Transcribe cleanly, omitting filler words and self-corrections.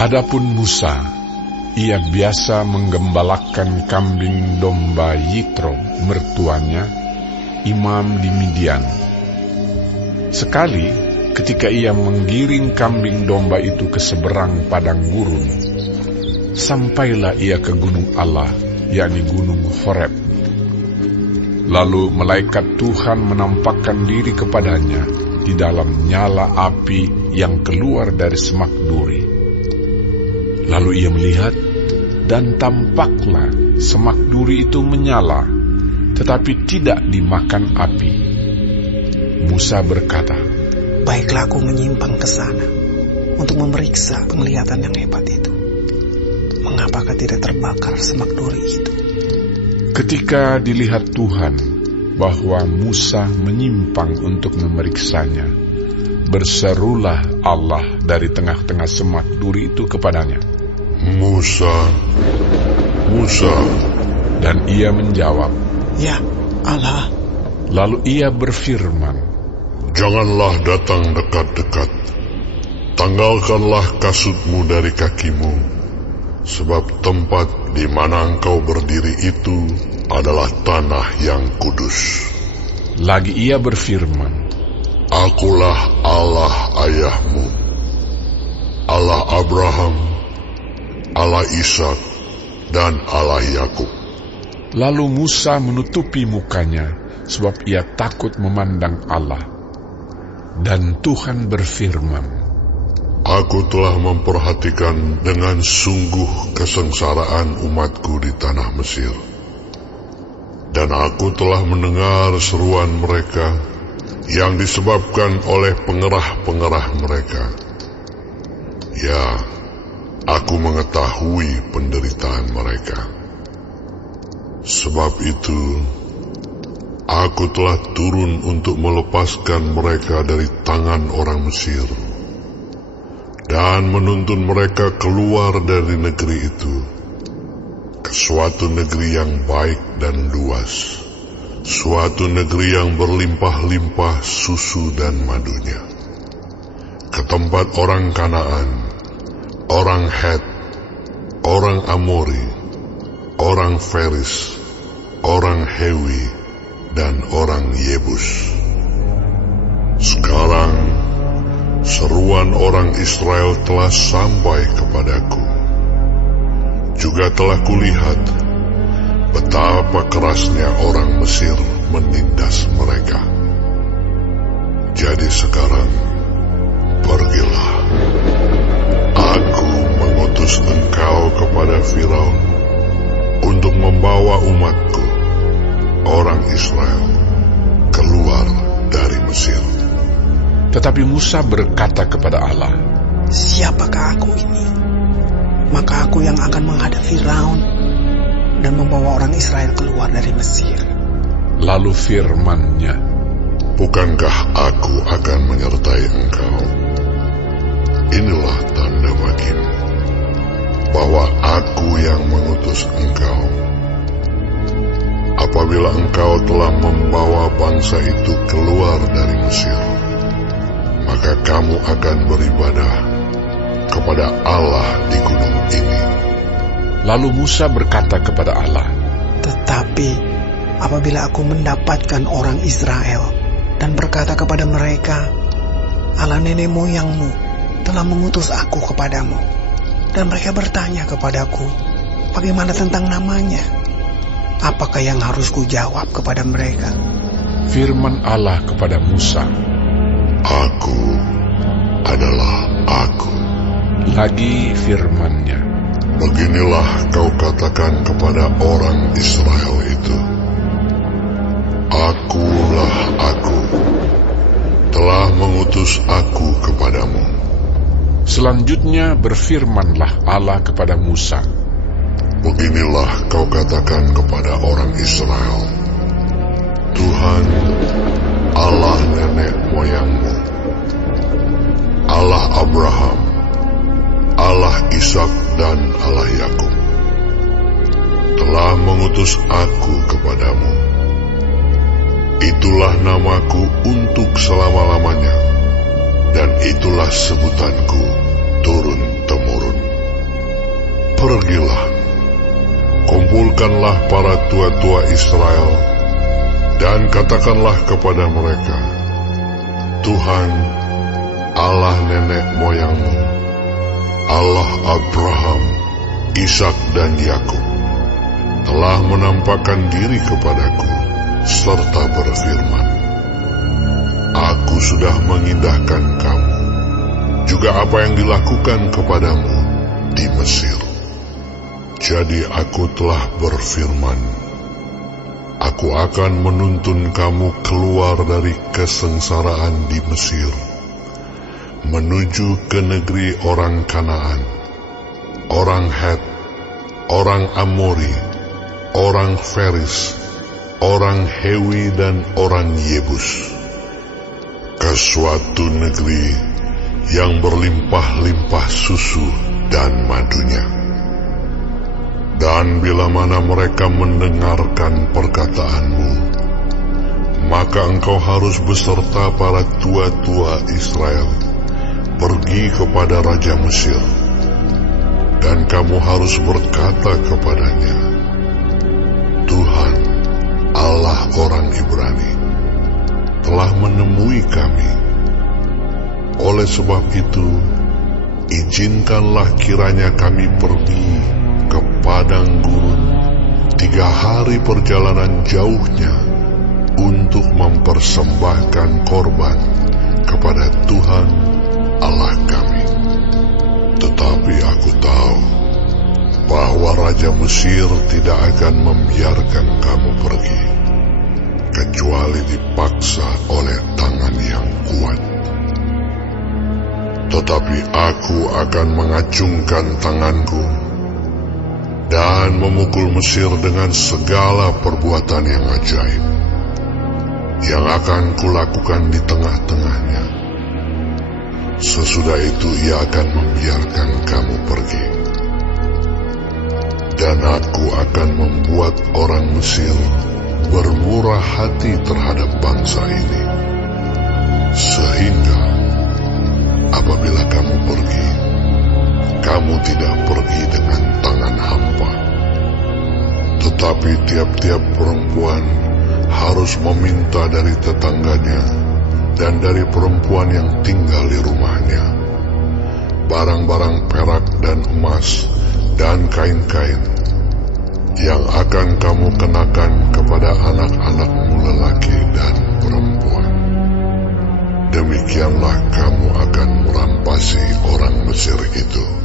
Adapun Musa, ia biasa menggembalakan kambing domba Yitro, mertuanya, imam di Midian. Sekali, ketika ia menggiring kambing domba itu ke seberang padang gurun, sampailah ia ke gunung Allah, yakni gunung Horeb. Lalu malaikat Tuhan menampakkan diri kepadanya di dalam nyala api yang keluar dari semak duri. Lalu ia melihat, dan tampaklah semak duri itu menyala, tetapi tidak dimakan api. Musa berkata, "Baiklah aku menyimpang ke sana untuk memeriksa penglihatan yang hebat itu. Mengapakah tidak terbakar semak duri itu?" Ketika dilihat Tuhan bahwa Musa menyimpang untuk memeriksanya, berserulah Allah dari tengah-tengah semak duri itu kepadanya, "Musa, Musa." Dan ia menjawab, "Ya, Allah." Lalu ia berfirman, "Janganlah datang dekat-dekat. Tanggalkanlah kasutmu dari kakimu, sebab tempat di mana engkau berdiri itu adalah tanah yang kudus." Lagi ia berfirman, "Akulah Allah ayahmu, Allah Abraham, Allah Ishak, dan Allah Yakub." Lalu Musa menutupi mukanya, sebab ia takut memandang Allah. Dan Tuhan berfirman, "Aku telah memperhatikan dengan sungguh kesengsaraan umatku di tanah Mesir. Dan aku telah mendengar seruan mereka yang disebabkan oleh pengerah-pengerah mereka. Ya, aku mengetahui penderitaan mereka. Sebab itu, aku telah turun untuk melepaskan mereka dari tangan orang Mesir dan menuntun mereka keluar dari negeri itu ke suatu negeri yang baik dan luas, suatu negeri yang berlimpah-limpah susu dan madunya, ke tempat orang Kanaan, orang Het, orang Amori, orang Feris, orang Hewi, dan orang Yebus. Sekarang seruan orang Israel telah sampai kepadaku. Juga telah kulihat betapa kerasnya orang Mesir menindas mereka. Jadi sekarang pergilah. Aku mengutus engkau kepada Firaun untuk membawa umatku, orang Israel, keluar dari Mesir." Tetapi Musa berkata kepada Allah, "Siapakah aku ini? Maka aku yang akan menghadap Firaun dan membawa orang Israel keluar dari Mesir." Lalu firman-Nya, "Bukankah aku akan menyertai engkau? Inilah tanda bagimu bahwa aku yang mengutus engkau. Apabila engkau telah membawa bangsa itu keluar dari Mesir, maka kamu akan beribadah kepada Allah di gunung ini." Lalu Musa berkata kepada Allah, "Tetapi apabila aku mendapatkan orang Israel dan berkata kepada mereka, Allah nenek moyangmu telah mengutus aku kepadamu, dan mereka bertanya kepadaku, bagaimana tentang namanya? Apakah yang harus kujawab kepada mereka?" firman Allah kepada Musa, "Aku adalah Aku." Lagi firman-Nya, "Beginilah kau katakan kepada orang Israel itu, Akulah Aku, telah mengutus Aku kepadamu." Selanjutnya berfirmanlah Allah kepada Musa, "Beginilah kau katakan kepada orang Israel, Tuhan, Allah nenek moyangmu, Allah Abraham, Allah Ishak, dan Allah Yakub, telah mengutus Aku kepadamu. Itulah namaku untuk selama-lamanya, dan itulah sebutanku turun-temurun. pergilah, kumpulkanlah para tua-tua Israel, dan katakanlah kepada mereka, Tuhan, Allah nenek moyangmu, Allah Abraham, Ishak dan Yakub, telah menampakkan diri kepadaku, serta berfirman, Aku sudah mengindahkan kamu, juga apa yang dilakukan kepadamu di Mesir. Jadi aku telah berfirman, Aku akan menuntun kamu keluar dari kesengsaraan di Mesir, menuju ke negeri orang Kanaan, orang Het, orang Amori, orang Feris, orang Hewi dan orang Yebus, ke suatu negeri yang berlimpah-limpah susu dan madunya. Dan bila mana mereka mendengarkan perkataanmu, maka engkau harus beserta para tua-tua Israel pergi kepada Raja Mesir, dan kamu harus berkata kepadanya, Tuhan, Allah orang Ibrani, telah menemui kami. Oleh sebab itu, izinkanlah kiranya kami pergi ke padang gurun 3 hari perjalanan jauhnya untuk mempersembahkan korban kepada Tuhan Allah kami. Tetapi aku tahu bahwa Raja Mesir tidak akan membiarkan kamu pergi, kecuali dipaksa oleh tangan yang kuat. Tetapi aku akan mengacungkan tanganku dan memukul Mesir dengan segala perbuatan yang ajaib, yang akan kulakukan di tengah-tengahnya. Sesudah itu ia akan membiarkan kamu pergi. Dan aku akan membuat orang Mesir bermurah hati terhadap bangsa ini, sehingga apabila kamu pergi, kamu tidak pergi dengan tangan hampa. Tetapi tiap-tiap perempuan harus meminta dari tetangganya dan dari perempuan yang tinggal di rumahnya barang-barang perak dan emas dan kain-kain yang akan kamu kenakan kepada anak-anakmu lelaki dan perempuan. Demikianlah kamu akan merampasi orang Mesir itu.